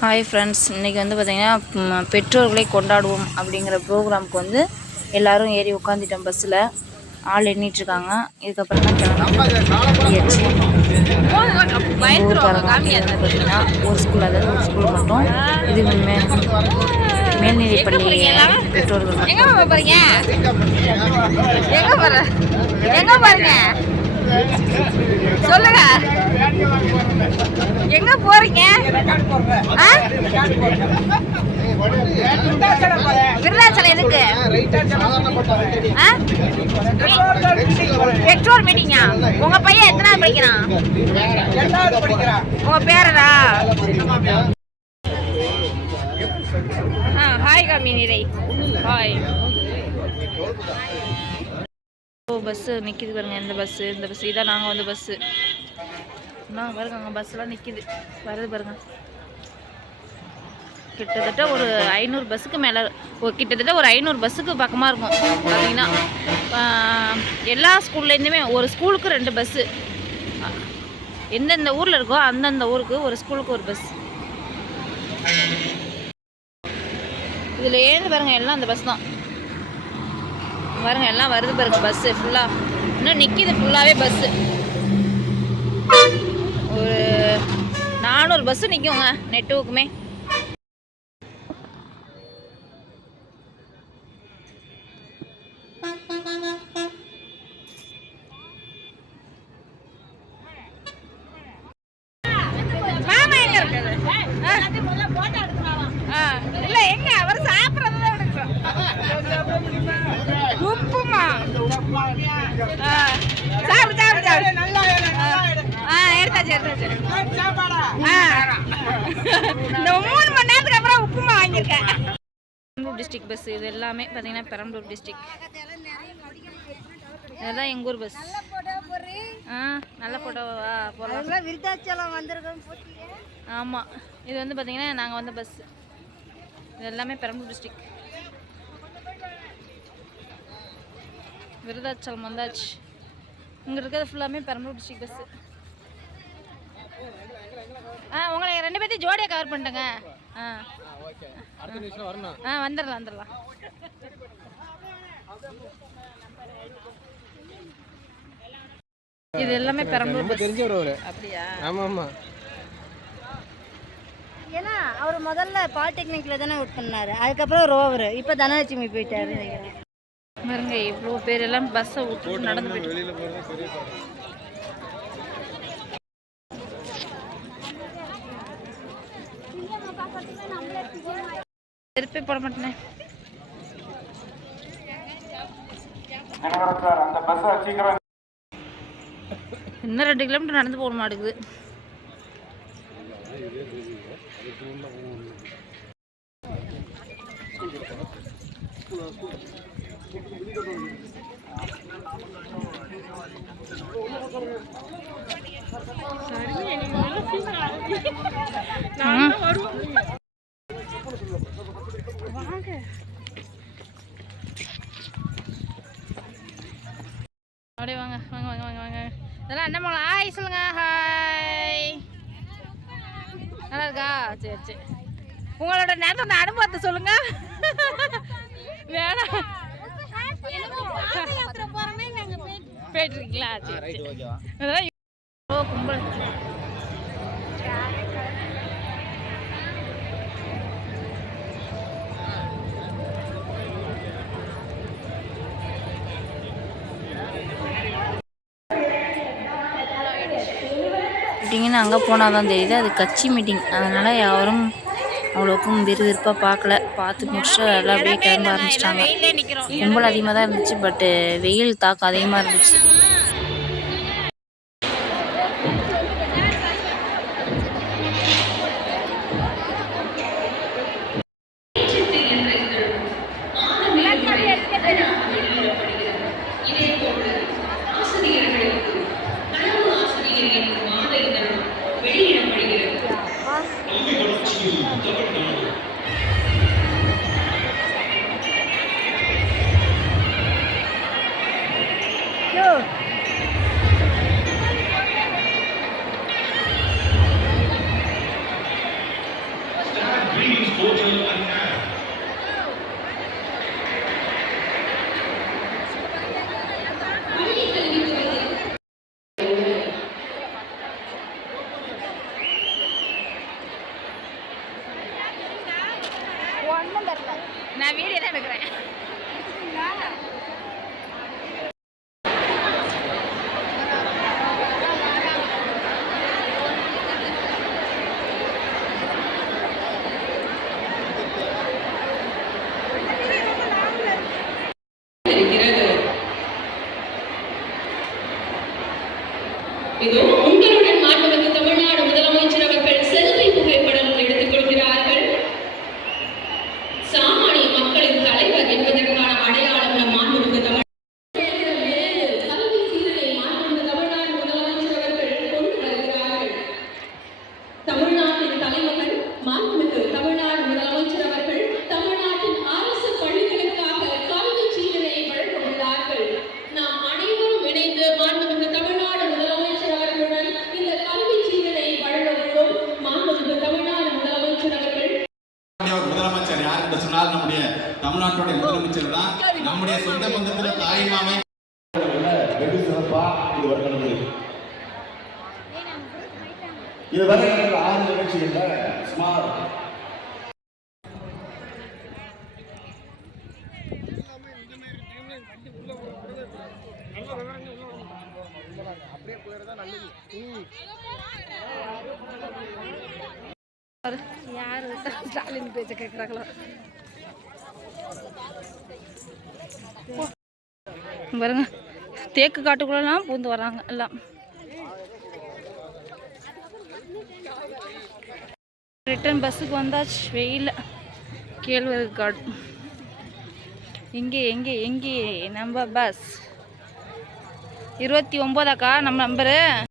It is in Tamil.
ஹாய் ஃப்ரெண்ட்ஸ் இன்றைக்கி வந்து பார்த்திங்கன்னா பெற்றோர்களை கொண்டாடுவோம் அப்படிங்கிற ப்ரோக்ராமுக்கு வந்து எல்லாரும் ஏறி உட்காந்துட்டோம் பஸ்ஸில் ஆள் எண்ணிட்டுருக்காங்க. இதுக்கப்புறம் தான் கிளம்பியாச்சு பார்த்தீங்கன்னா ஒரு ஸ்கூல் அதாவது ஒரு ஸ்கூல் மட்டும். இது மே மேல்நிலைப்பள்ளி பெற்றோர்கள் மட்டும். சொல்லுங்க. எங்க போறீங்க? ஆ? விருதாச்சலம் எதுக்கு? ஆ? பெட்ரோல் மீட்டிங்கா? உங்க பையன் எத்தனாவது படிக்கிறான்? உங்க பேரரா? ஆ ஹாய் காமி ஹாய் ஓ பஸ்ஸு நிற்கிது பாருங்க இந்த பஸ்ஸு இந்த பஸ்ஸு இதான் நாங்கள் வந்து பஸ்ஸு நான் பாருங்க அங்கே பஸ்ஸெல்லாம் நிற்கிது வருது பாருங்க. கிட்டத்தட்ட ஒரு ஐநூறு பஸ்ஸுக்கு மேலே கிட்டத்தட்ட ஒரு ஐநூறு பஸ்ஸுக்கு பக்கமாக இருக்கும். பார்த்தீங்கன்னா எல்லா ஸ்கூல்லேருந்துமே ஒரு ஸ்கூலுக்கு ரெண்டு பஸ்ஸு எந்தெந்த ஊரில் இருக்கோ அந்தந்த ஊருக்கு ஒரு ஸ்கூலுக்கு ஒரு பஸ் இதில் ஏந்து பாருங்க எல்லாம் அந்த பஸ் தான். பாருங்க எல்லாம் வருது பாருங்க பஸ்ஸு ஃபுல்லாக இன்னும் நிற்கிது ஃபுல்லாகவே பஸ்ஸு ஒரு நானூறு பஸ்ஸு நிற்குங்க நெட்டுவுக்குமே. உப்புமா எங்க இருக்காரு ஆ. ஆ. இல்ல எங்க அவர் சாப்பிடறத எடுக்கிறோம் உப்புமா ஆ. சாப்பிடு சாப்பிடு சாப்பிடு ஆ எடுத்தாச்சு எடுத்தாச்சு ஆ. இந்த மூணு மணி நேரத்துக்கு அப்புறம் உப்புமா வாங்கியிருக்கேன் டிஸ்ட்ரிக்ட் பஸ் இது எல்லாமே பார்த்தீங்கன்னா பெரம்பலூர் டிஸ்ட்ரிக்ட் இதெல்லாம் எங்கள் ஊர் பஸ். ஆ நல்ல ஃபோட்டோவா போடலாம் விருத்தாச்சலம் வந்திருக்கோம் ஆமாம் இது வந்து பார்த்தீங்கன்னா நாங்கள் வந்த பஸ். இது எல்லாமே பெரம்பலூர் டிஸ்ட்ரிக்ட் விருதாச்சலம் வந்தாச்சு. இங்கே இருக்கிறது ஃபுல்லாமே பெரம்பலூர் டிஸ்ட்ரிக்ட் பஸ்ஸு ஆ உங்களை ரெண்டு பேர்த்தையும் ஜோடியாக கவர் பண்ணிட்டேங்க. ஆ. ஆ வந்துடலாம் வந்துடலாம் இது எல்லாமே பெரம்பலூர் தெரிஞ்சவர் அவரு அப்படியா? ஆமா ஆமா ஏன்னா அவர் முதல்ல பாலிடெக்னிக்ல தானே ஒர்க் பண்ணாரு. அதுக்கப்புறம் ரோவர். இப்போ தனலட்சுமி போயிட்டாரு பாருங்க இவ்வளோ பேர் எல்லாம் பஸ்ஸை விட்டு நடந்து போயிட்டு செருப்பே போட மாட்டேனே. இன்னும் ரெண்டு கிலோமீட்டர் நடந்து போக மாட்டேங்குது. அப்படியே வாங்க வாங்க வாங்க வாங்க வாங்க. இதெல்லாம் என்ன பண்ணலாம் ஹாய் சொல்லுங்க ஹாய் நல்லா இருக்கா? சரி சரி. உங்களோட நேரத்தோட அனுபவத்தை சொல்லுங்க. வேணாம். போயிட்டு இருக்கீங்களா? சரி சரி. இதெல்லாம் ஓ கும்பல் மீட்டிங்னு அங்கே போனால் தான் தெரியுது. அது கட்சி மீட்டிங் அதனால் யாரும் அவ்வளோக்கும் விறுவிறுப்பாக பார்க்கல. பார்த்து முடிச்சுட்டு எல்லாம் அப்படியே கிளம்ப ஆரம்பிச்சிட்டாங்க. கும்பல் அதிகமாக தான் இருந்துச்சு பட்டு வெயில் தாக்கம் அதிகமாக இருந்துச்சு. to நான் வீடியோ தான் எடுக்கிறேன். இருக்கிறது இதோ உங்களுடன் மாண்புமிகு தமிழ்நாடு முதலமைச்சர் என்று சொன்னால் நம்முடைய தமிழ்நாட்டுடைய முதலமைச்சர் தான். நம்முடைய சொந்த பந்தத்தில் தாய் மாமை வெகு சிறப்பா இது நடந்தது இதுவரை ஆறு நிகழ்ச்சிகள்ல சுமார் யார் ஸ்டாலின் பேச்ச கேட்குறாங்களோ பாருங்க. தேக்கு காட்டுக்குள்ளலாம் பூந்து வராங்க எல்லாம். ரிட்டர்ன் பஸ்ஸுக்கு வந்தாச்சு. வெயில் கேழ்வரகு காடு. எங்கே எங்கே எங்கே நம்ம பஸ் இருபத்தி ஒம்போதாக்கா? நம்ம நம்பரு